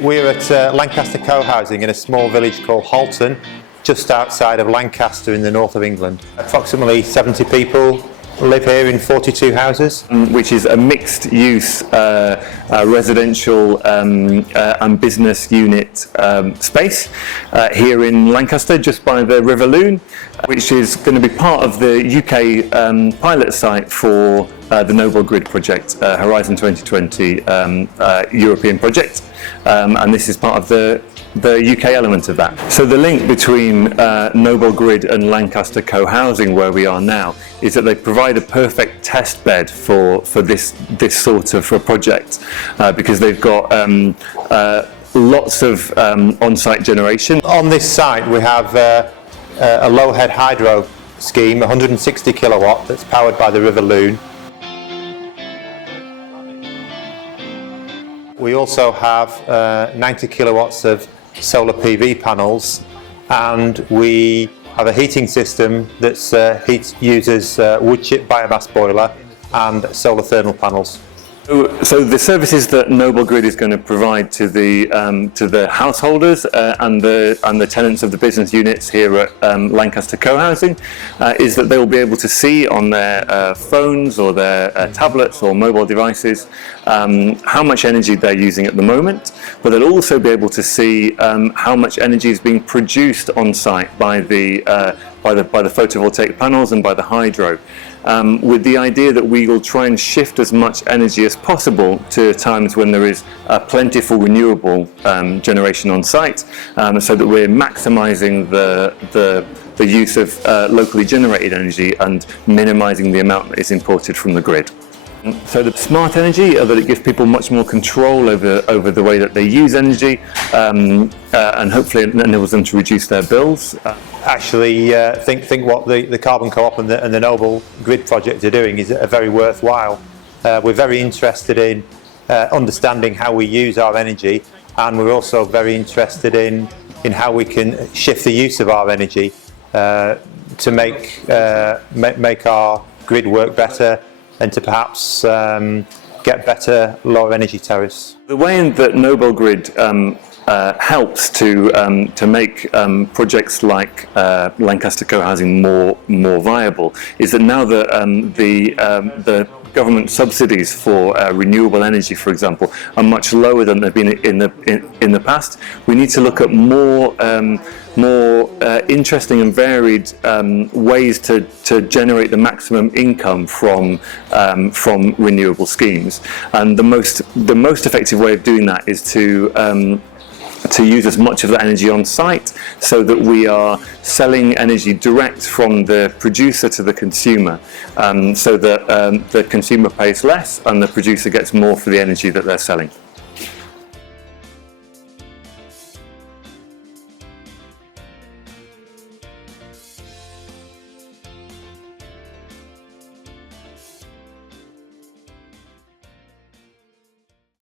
We're at Lancaster Cohousing in a small village called Halton, just outside of Lancaster in the north of England. Approximately 70 people live here in 42 houses. Which is a mixed use residential and business unit space here in Lancaster, just by the River Lune, which is going to be part of the UK pilot site for the NOBEL GRID project, Horizon 2020 European project, and this is part of the UK element of that. So the link between NOBEL GRID and Lancaster Cohousing, where we are now, is that they provide a perfect test bed for this sort of a project, because they've got lots of on-site generation. On this site we have a low-head hydro scheme, 160 kilowatt, that's powered by the River Lune. We also have 90 kilowatts of solar PV panels, and we have a heating system that uses wood chip biomass boiler and solar thermal panels. So the services that NOBEL GRID is going to provide to the householders and the tenants of the business units here at Lancaster Cohousing is that they will be able to see on their phones or their tablets or mobile devices how much energy they're using at the moment, but they'll also be able to see how much energy is being produced on site by the photovoltaic panels and by the hydro. With the idea that we will try and shift as much energy as possible to times when there is plentiful renewable generation on site, so that we're maximising the use of locally generated energy and minimising the amount that is imported from the grid. So the smart energy, that it gives people much more control over the way that they use energy, and hopefully it enables them to reduce their bills. Actually, think what the Carbon Co-op and the NOBEL GRID project are doing is very worthwhile. We're very interested in understanding how we use our energy, and we're also very interested in how we can shift the use of our energy to make our grid work better, and to perhaps get better lower energy tariffs. The way in that NOBEL GRID helps to make projects like Lancaster Cohousing more viable is that now that the government subsidies for renewable energy, for example, are much lower than they've been in the past. We need to look at more interesting and varied ways to generate the maximum income from renewable schemes. And the most effective way of doing that is to use as much of that energy on site, so that we are selling energy direct from the producer to the consumer, so that the consumer pays less and the producer gets more for the energy that they're selling.